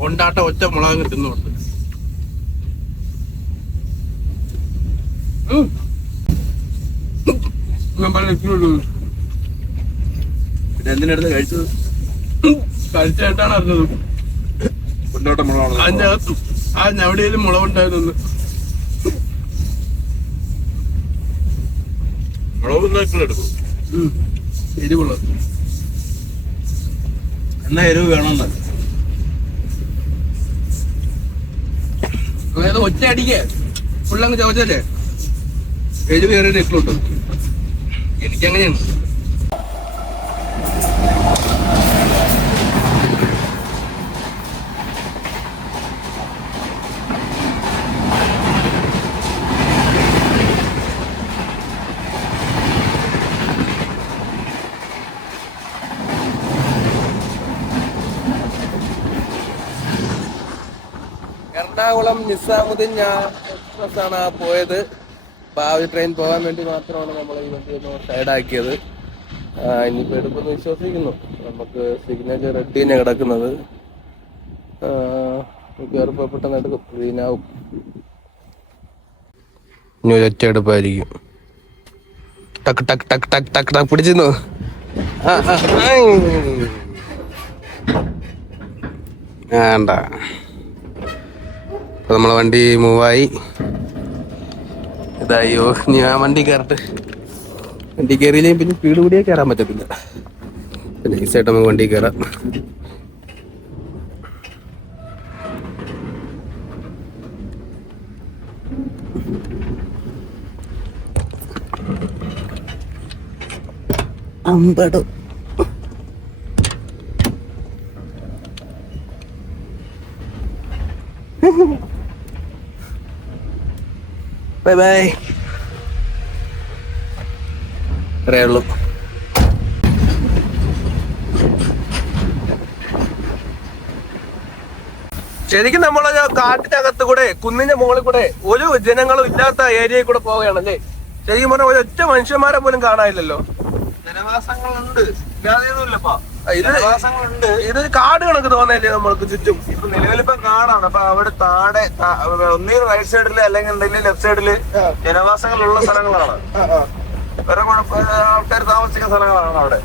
കൊണ്ടാട്ട ഒറ്റ മുളക് കിട്ടുന്നുണ്ട്. പിന്നെ എന്തിനടുത്ത് കഴിച്ചത്? കഴിച്ചായിട്ടാണ് അറിഞ്ഞത്. കൊണ്ടാട്ട മുളകാണ് അതിന്റെ അകത്ത് ആ ഞവടിയിലും മുളകുണ്ടായിരുന്നു. മുളക് എരിവുള്ളത്. എന്നാ എരിവ് വേണമെന്ന് അതായത് ഒറ്റ അടിക്കേ ഫുള്ളങ്ങ് ചവച്ചല്ലേ. എരിവ് വേറെ ഇട്ടുണ്ടോ? എനിക്കങ്ങനെയാണ്. എറണാകുളം നിസാമുദ്ദീൻ എക്സ്പ്രസ് ആണ് പോയത്. അപ്പൊ ആ ഒരു ട്രെയിൻ പോകാൻ വേണ്ടി മാത്രമാണ് നമ്മൾ ഈ വണ്ടി ഒന്ന് സൈഡാക്കിയത്. ഇനിയിപ്പോൾ എടുക്കുമെന്ന് വിശ്വസിക്കുന്നു. നമുക്ക് സിഗ്നൽ റെഡ് തന്നെ കിടക്കുന്നത്. കയറിപ്പോൾ പെട്ടെന്ന് എടുക്കും, ക്ലീനാവും. ഇനി ഒരൊറ്റ എടുപ്പായിരിക്കും. ടക്ക് ടക്ക് ടക്ക് ടക്ക് ടക്ക് ടക്ക് പിടിച്ചിരുന്നു. വേണ്ട, അപ്പൊ നമ്മളെ വണ്ടി മൂവായി ഇതായോ. ഞാൻ വണ്ടി കയറട്ടെ. വണ്ടി കയറിയില്ലെങ്കിൽ പിന്നെ സ്പീഡ് കൂടിയേ കയറാൻ പറ്റത്തില്ല. നൈസായിട്ട് നമുക്ക് വണ്ടി കയറാം. അമ്പടോ ബൈ ബൈ. അത്രേ ഉള്ളൂ. ശരിക്കും നമ്മളെ കാട്ടിനകത്ത് കൂടെ കുന്നിന്റെ മുകളിൽ കൂടെ ഒരു ജനങ്ങളും ഇല്ലാത്ത ഏരിയയിൽ കൂടെ പോവുകയാണല്ലേ. ശരിക്കും പറഞ്ഞാൽ ഒരൊറ്റ മനുഷ്യന്മാരെ പോലും കാണാനില്ലല്ലോ. ജനവാസങ്ങളുണ്ട്, ഇല്ലാതെയൊന്നുമില്ലപ്പാ. ഇത് കാട് കണക്ക് തോന്നല്ലേ നമ്മൾക്ക് ചുറ്റും. ഇപ്പൊ നിലവിലിപ്പോ കാടാണ്. അപ്പൊ അവിടെ താഴെ ഒന്നീ റൈറ്റ് സൈഡില് അല്ലെങ്കിൽ ലെഫ്റ്റ് സൈഡില് ജനവാസങ്ങളുള്ള സ്ഥലങ്ങളാണ്. വേറെ ആൾക്കാർ താമസിക്കുന്ന സ്ഥലങ്ങളാണ് അവിടെ.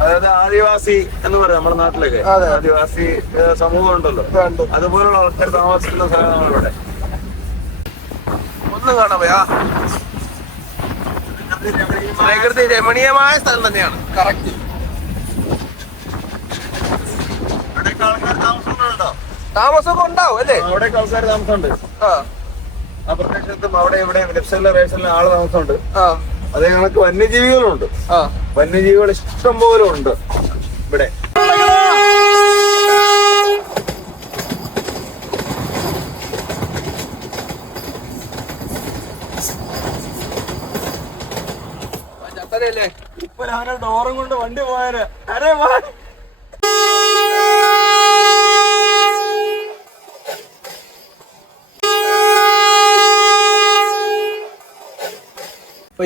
അതായത് ആദിവാസി എന്ന് പറയും നമ്മുടെ നാട്ടിലൊക്കെ. ആദിവാസി സമൂഹം ഉണ്ടല്ലോ, അതുപോലുള്ള ആൾക്കാർ താമസിക്കുന്ന സ്ഥലങ്ങളാണ് അവിടെ. ഒന്നും കാണാൻ പോയാ പ്രകൃതി രമണീയമായ സ്ഥലം തന്നെയാണ്. കറക്റ്റ്. താമസമൊക്കെ ഉണ്ടാവും അല്ലേ? അവിടെയൊക്കെ ആൾക്കാർ താമസമുണ്ട്. ആ പ്രദേശത്തും അവിടെ ഇവിടെ ലെഫ്റ്റ് സൈഡിലെ റൈറ്റ് സൈഡിലെ ആള് താമസമുണ്ട്. അതേ കണക്ക് വന്യജീവികളുണ്ട്. വന്യജീവികൾ ഇഷ്ടം പോലെ ഉണ്ട് ഇവിടെ. ഇപ്പൊ അവനെ ഡോറും കൊണ്ട് വണ്ടി പോയാല് അരേ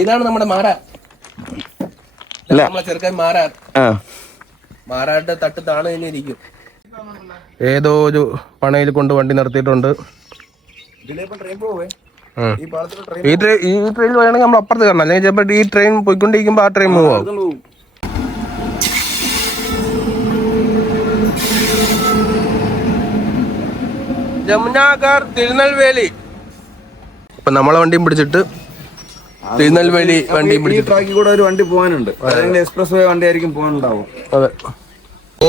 ഇതാണ് നമ്മുടെ മാരാൻ. നമ്മളെ ചെറുക്കൻ മാരാൻ. മാരാന്റെ തട്ട് താണ് തന്നെ ഇരിക്കും. ഏതോ ഒരു പണയിൽ കൊണ്ട് വണ്ടി നിർത്തിയിട്ടുണ്ട്. ഈ ട്രെയിൻ പോയാണെങ്കിൽ നമ്മൾ അപ്പുറത്ത് കയറണം. അല്ലെങ്കിൽ ചിലപ്പോൾ ഈ ട്രെയിൻ പോയിക്കൊണ്ടിരിക്കുമ്പോൾ ആ ട്രെയിൻ മൂവ് ആവും. ജമുനാഗർ തിരുനെൽവേലി. ഇപ്പൊ നമ്മളെ വണ്ടിയും പിടിച്ചിട്ട് തിരുനെൽവേലി വണ്ടിയും പിടിച്ചിട്ട് ട്രാക്കിൽ കൂടെ ഒരു വണ്ടി പോകാനുണ്ട്. അല്ലെങ്കിൽ എക്സ്പ്രസ് വേ വണ്ടി ആയിരിക്കും പോകാനുണ്ടാവും. അതെ. ഓ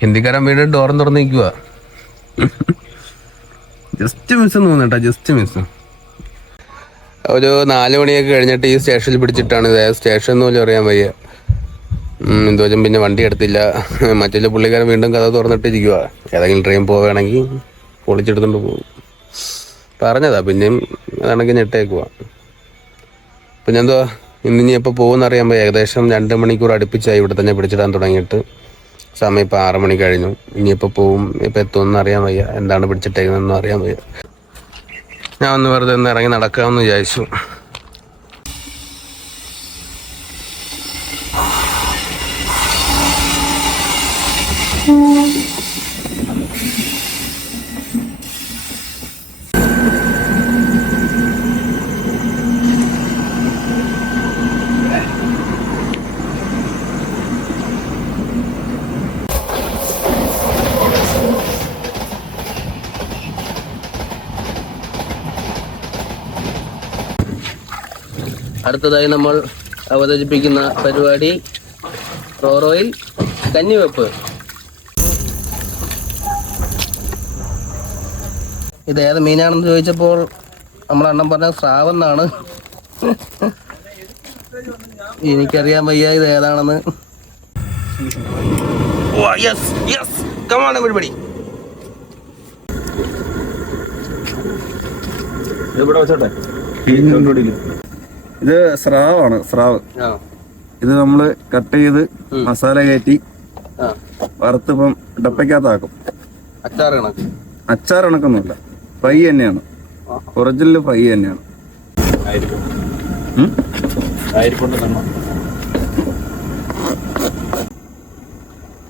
ഹിന്ദിക്കാരൻ വീണ്ടും ഡോർ തുറന്ന് നിൽക്കുക. ജസ്റ്റ് മിസ് തോന്നേട്ടാ, ജസ്റ്റ് മിസ്. ഒരു 4 മണിയൊക്കെ കഴിഞ്ഞിട്ട് ഈ സ്റ്റേഷനിൽ പിടിച്ചിട്ടാണ്. സ്റ്റേഷൻ എന്ന് പോലും അറിയാൻ വയ്യ. എന്തോച്ചും പിന്നെ വണ്ടി എടുത്തില്ല. മറ്റേ പുള്ളിക്കാരൻ വീണ്ടും കഥ തുറന്നിട്ടിരിക്കുക. ഏതെങ്കിലും ട്രെയിൻ പോവുകയാണെങ്കിൽ പൊളിച്ചെടുത്തോണ്ട് പോകും പറഞ്ഞതാ. പിന്നെയും അതാണെങ്കിൽ ഞെട്ടേക്കുക. പിന്നെ എന്തോ ഇന്നിനി എപ്പോൾ പോകുമെന്ന് അറിയാൻ പോയി. ഏകദേശം 2 മണിക്കൂർ അടുപ്പിച്ചായി ഇവിടെ തന്നെ പിടിച്ചിടാൻ തുടങ്ങിയിട്ട്. സമയം ഇപ്പോൾ 6 മണി കഴിഞ്ഞു. ഇനിയിപ്പോൾ പോവും, ഇപ്പോൾ എത്തുമെന്ന് അറിയാൻ വയ്യ. എന്താണ് പിടിച്ചിട്ടേക്കുന്നതെന്നും അറിയാൻ വയ്യ. ഞാൻ ഒന്ന് വെറുതെ ഒന്ന് ഇറങ്ങി നടക്കാമെന്ന് വിചാരിച്ചു. അടുത്തതായി നമ്മൾ അവതരിപ്പിക്കുന്ന പരിപാടി റോറോയിൽ കഞ്ഞിവെപ്പ്. ഇത് ഏത് മീനാണെന്ന് ചോദിച്ചപ്പോൾ നമ്മളെ അണ്ണൻ പറഞ്ഞ സ്രാവെന്നാണ്. എനിക്കറിയാൻ വയ്യ ഇത് ഏതാണെന്ന്. ഇവിടെ വെച്ചോട്ടെ. ഇത് സ്രാവാണ്, സ്രാവ്. ഇത് നമ്മള് കട്ട് ചെയ്ത് മസാല കയറ്റി വറുത്ത് ഇപ്പം ഡപ്പയ്ക്കകത്താക്കും. അച്ചാർ കണക്കൊന്നുമില്ല, ഫ്രൈ തന്നെയാണ്. ഒറിജിനൽ ഫ്രൈ തന്നെയാണ്.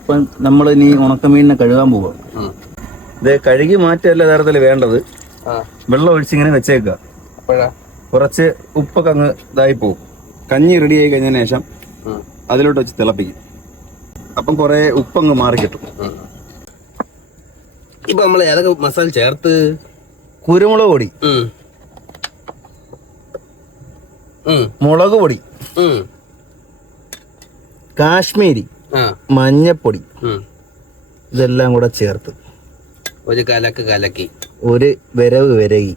ഇപ്പം നമ്മൾ ഇനി ഉണക്കമീനിനെ കഴുകാൻ പോവാം. ഇത് കഴുകി മാറ്റല്ല യഥാർത്ഥത്തിൽ വേണ്ടത്. വെള്ളം ഒഴിച്ചിങ്ങനെ വെച്ചേക്കുക. കുറച്ച് ഉപ്പൊക്കെ അങ്ങ് ഇതായി പോകും. കഞ്ഞി റെഡി ആയി കഴിഞ്ഞതിന് ശേഷം അതിലോട്ട് വെച്ച് തിളപ്പിക്കും. അപ്പം കുറെ ഉപ്പങ്ങ് മാറി കിട്ടും. ഇപ്പൊ നമ്മൾ ഏതൊക്കെ മസാല ചേർത്ത്? കുരുമുളക് പൊടി, മുളക് പൊടി, കാശ്മീരി, മഞ്ഞപ്പൊടി, ഇതെല്ലാം കൂടെ ചേർത്ത് ഒരു കലക്കി ഒരു വിരകി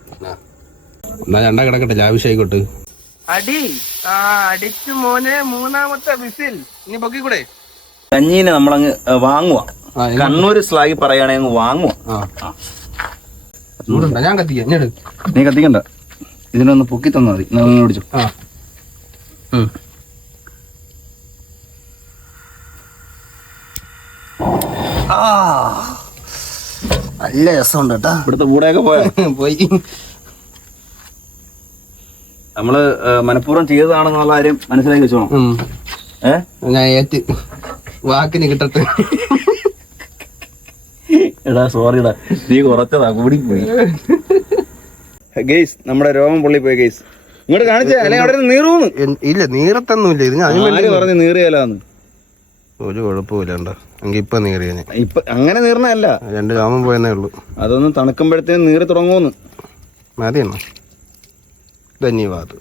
എന്നാ രണ്ടാ കിടക്കട്ടെ, ലാവിഷായിക്കോട്ട്. അടിച്ചു മോനെ, മൂന്നാമത്തെ വിസിൽ. ഇനി പൊക്കിക്കൂടെ? കഞ്ഞീനെ നമ്മളങ്ങ് വാങ്ങുക. കണ്ണൂര് സ്ലാഗി പറയുകയാണെങ്കിൽ അങ്ങ് വാങ്ങുക. ഞാൻ കത്തിക്കാം. നീ കത്തിക്കണ്ട, ഇതിനൊന്ന് പൊക്കി തന്നാ മതി. പിടിച്ചു. നല്ല രസമുണ്ട് കേട്ടാ. ഇവിടുത്തെ കൂടെയൊക്കെ പോയി. നമ്മള് മനഃപൂർവ്വം ചെയ്തതാണെന്നുള്ള കാര്യം മനസ്സിലാക്കി വെച്ചോണം. ഞാൻ ഏറ്റ് വാക്കിന് കിട്ടട്ടെ. എടാ സോറിടാ, നീ കുറച്ചതാ, കൂടി പോയി. ഗെയ്സ്, നമ്മുടെ രോമം പൊള്ളി പോയി ഗെയ്സ്. ഇങ്ങോട്ട് കാണിച്ചേ, അല്ലെങ്കിൽ അവിടെ നീറൂന്ന്. ഇല്ല, നീറത്തൊന്നുമില്ല. ഇത് ആര് പറഞ്ഞ് നീറിയാലാന്ന്? ഒരു കുഴപ്പമില്ല. എങ്കിൽ ഇപ്പൊ നീറിയ ഇപ്പൊ അങ്ങനെ നീർന്നല്ല, 2 രോമം പോയെന്നേ ഉള്ളൂ. അതൊന്ന് തണുക്കുമ്പോഴത്തേനും നീറി തുടങ്ങുമെന്ന്. മതിയെണ്ണ. ധന്യവാദ്.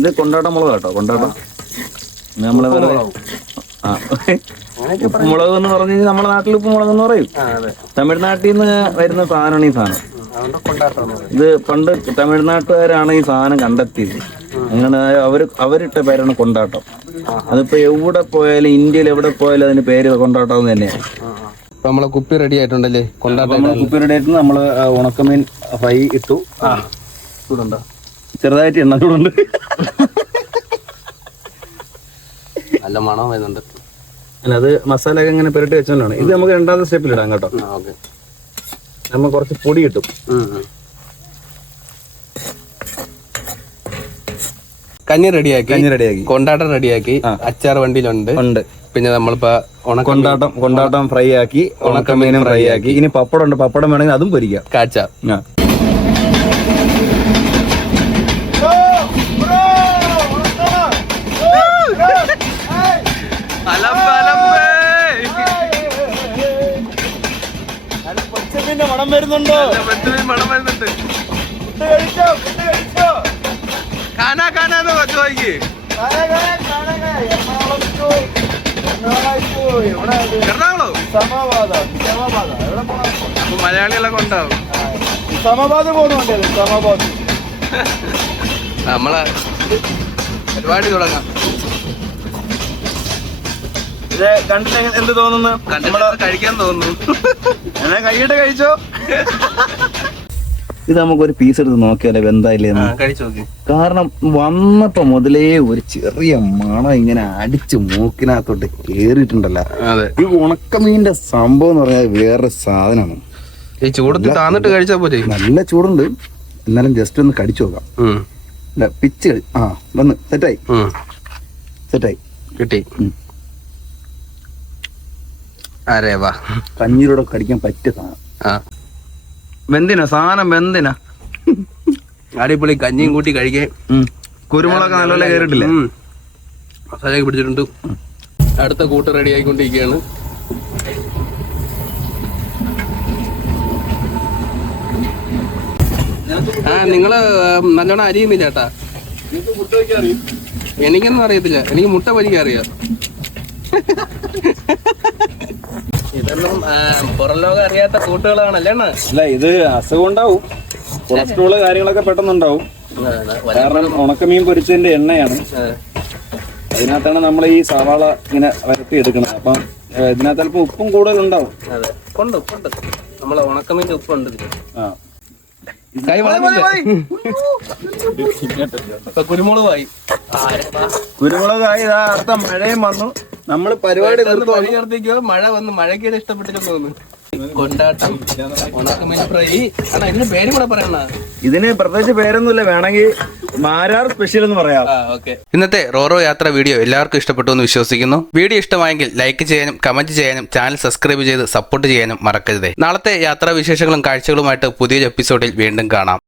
ഇത് കൊണ്ടാട്ട മുളക് കേട്ടോ, കൊണ്ടാട്ടം. നമ്മളെ ഉപ്പുമുളക് എന്ന് പറഞ്ഞു കഴിഞ്ഞാൽ നമ്മുടെ നാട്ടിൽ ഉപ്പുമുളക് എന്ന് പറയും. തമിഴ്നാട്ടിൽ നിന്ന് വരുന്ന സാധനമാണ് ഈ സാധനം. ഇത് പണ്ട് തമിഴ്നാട്ടുകാരാണ് ഈ സാധനം കണ്ടെത്തിയത്. അങ്ങനെ അവരിട്ട പേരാണ് കൊണ്ടാട്ടം. അതിപ്പോ എവിടെ പോയാലും, ഇന്ത്യയിൽ എവിടെ പോയാലും അതിന് പേര് കൊണ്ടാട്ടം തന്നെയാണ്. നമ്മളെ കുപ്പി റെഡി ആയിട്ടുണ്ടല്ലേ? കൊണ്ടാട്ടം കുപ്പി റെഡി ആയിട്ട് നമ്മള് ഉണക്കമീൻ ഫ്രൈ ഇട്ടു. ചൂടുണ്ടോ? ചെറുതായിട്ട് എണ്ണ ചൂടുണ്ട്. നല്ല മണം വരുന്നുണ്ട്. അല്ല, അത് മസാല ഒക്കെ ഇങ്ങനെ പുരട്ടി വെച്ചോണ്ടാണ്. ഇത് നമുക്ക് രണ്ടാമത്തെ സ്റ്റെപ്പിൽ ഇടാം കേട്ടോ. നമ്മൾ കുറച്ച് പൊടി കിട്ടും. കഞ്ഞി റെഡിയാക്കി, കൊണ്ടാട്ടം റെഡിയാക്കി, അച്ചാർ വണ്ടിയിലുണ്ട്. പിന്നെ നമ്മളിപ്പോ കൊണ്ടാട്ടം ഫ്രൈ ആക്കി, ഉണക്കമീനും ഫ്രൈ ആക്കി. ഇനി പപ്പടം ഉണ്ട്, പപ്പടം വേണമെങ്കിൽ അതും പൊരിക്കാം. കാച്ച മണം വരുന്നുണ്ടോ? മണം വരുന്നുണ്ട്. മലയാളികളൊക്കെ ഉണ്ടാവും. നമ്മളെ പരിപാടി തുടങ്ങാം. ഇത് കണ്ടിട്ട് എന്ത് തോന്നുന്നു? കഴിക്കാൻ തോന്നുന്നു. എന്നാ കൈയിട്ട് കഴിച്ചോ. ഇത് നമുക്കൊരു പീസ് എടുത്ത് നോക്കിയാലേ എന്തായാലേ. കാരണം വന്നപ്പോ മുതലേ ഒരു ചെറിയ മണം ഇങ്ങനെ അടിച്ച് മൂക്കിനകത്തോട്ട് കേറിയിട്ടുണ്ടല്ലോ. ഈ ഉണക്കമീന്റെ സംഭവം എന്ന് പറഞ്ഞാൽ വേറെ സാധനമാണ്. ഈ ചൂടത്ത് താന്നിട്ട് കഴിച്ചാ പോലെ നല്ല ചൂടുണ്ട്. എന്നാലും ജസ്റ്റ് ഒന്ന് കടിച്ചു നോക്കാം. പിച്ച് വന്ന് സെറ്റായി കിട്ടി. കഞ്ഞീരോടെ കടിക്കാൻ പറ്റിയ സാധനം. സാധനം വെന്തിനാ അടിപൊളി. കഞ്ഞിയും കൂട്ടി കഴിക്കാൻ. കുരുമുളക് നല്ലപോലെ കയറിയിട്ടില്ലേ? മസാലയൊക്കെ പിടിച്ചിട്ടുണ്ട്. അടുത്ത കൂട്ട് റെഡി ആയിക്കൊണ്ടിരിക്കുകയാണ്. നിങ്ങള് നല്ലോണം അരിയുന്നില്ല ചേട്ടാ. എനിക്കൊന്നും അറിയത്തില്ല, എനിക്ക് മുട്ട പൊരിക്കാൻ അറിയാം. ഇതൊന്നും പുറം ലോകം അറിയാത്ത കൂട്ടുകളാണല്ലേ അണ്ണാ? അല്ല, ഇത് അസുഖം ഉണ്ടാവും, കൊളസ്ട്രോള് കാര്യങ്ങളൊക്കെ പെട്ടെന്നുണ്ടാവും. കാരണം ഉണക്കമീൻ പൊരിച്ചതിന്റെ എണ്ണയാണ്. അതിനകത്താണ് നമ്മൾ ഈ സവാള ഇങ്ങനെ വരട്ടി എടുക്കുന്നത്. അപ്പം ഇതിനകത്ത് അല്പം ഉപ്പും കൂടുതലുണ്ടാവും. അതെ, ഉണ്ട് ഉണ്ട്. നമ്മളെ ഉണക്കമീൻ്റെ ഉപ്പുണ്ട് ഇതില്. ആ, കൈ വളഞ്ഞില്ലേ? ഇപ്പൊ കുരുമുളകായി. കുരുമുളകായി. ഇതാ അടുത്ത മഴയും വന്നു. നമ്മൾ പരിപാടി നിർത്തിക്കോ. മഴ വന്ന് മഴയ്ക്ക് ഇഷ്ടപ്പെട്ടിട്ട് തോന്നുന്നു. കൊണ്ടാട്ടം, ഉണക്കമീൻ ഫ്രൈ. അണ്ണാ ഇതിന്റെ പേര് കൂടെ പറയണ. ഇതിന് പ്രത്യേകിച്ച് പേരൊന്നുമില്ല, വേണമെങ്കിൽ മാരാർ സ്പെഷ്യൽ എന്ന് പറയാം. ഇന്നത്തെ റോറോ യാത്ര വീഡിയോ എല്ലാവർക്കും ഇഷ്ടപ്പെട്ടു എന്ന് വിശ്വസിക്കുന്നു. വീഡിയോ ഇഷ്ടമായെങ്കിൽ ലൈക്ക് ചെയ്യാനും കമന്റ് ചെയ്യാനും ചാനൽ സബ്സ്ക്രൈബ് ചെയ്ത് സപ്പോർട്ട് ചെയ്യാനും മറക്കരുതേ. നാളത്തെ യാത്രാ വിശേഷങ്ങളും കാഴ്ചകളുമായിട്ട് പുതിയൊരു എപ്പിസോഡിൽ വീണ്ടും കാണാം.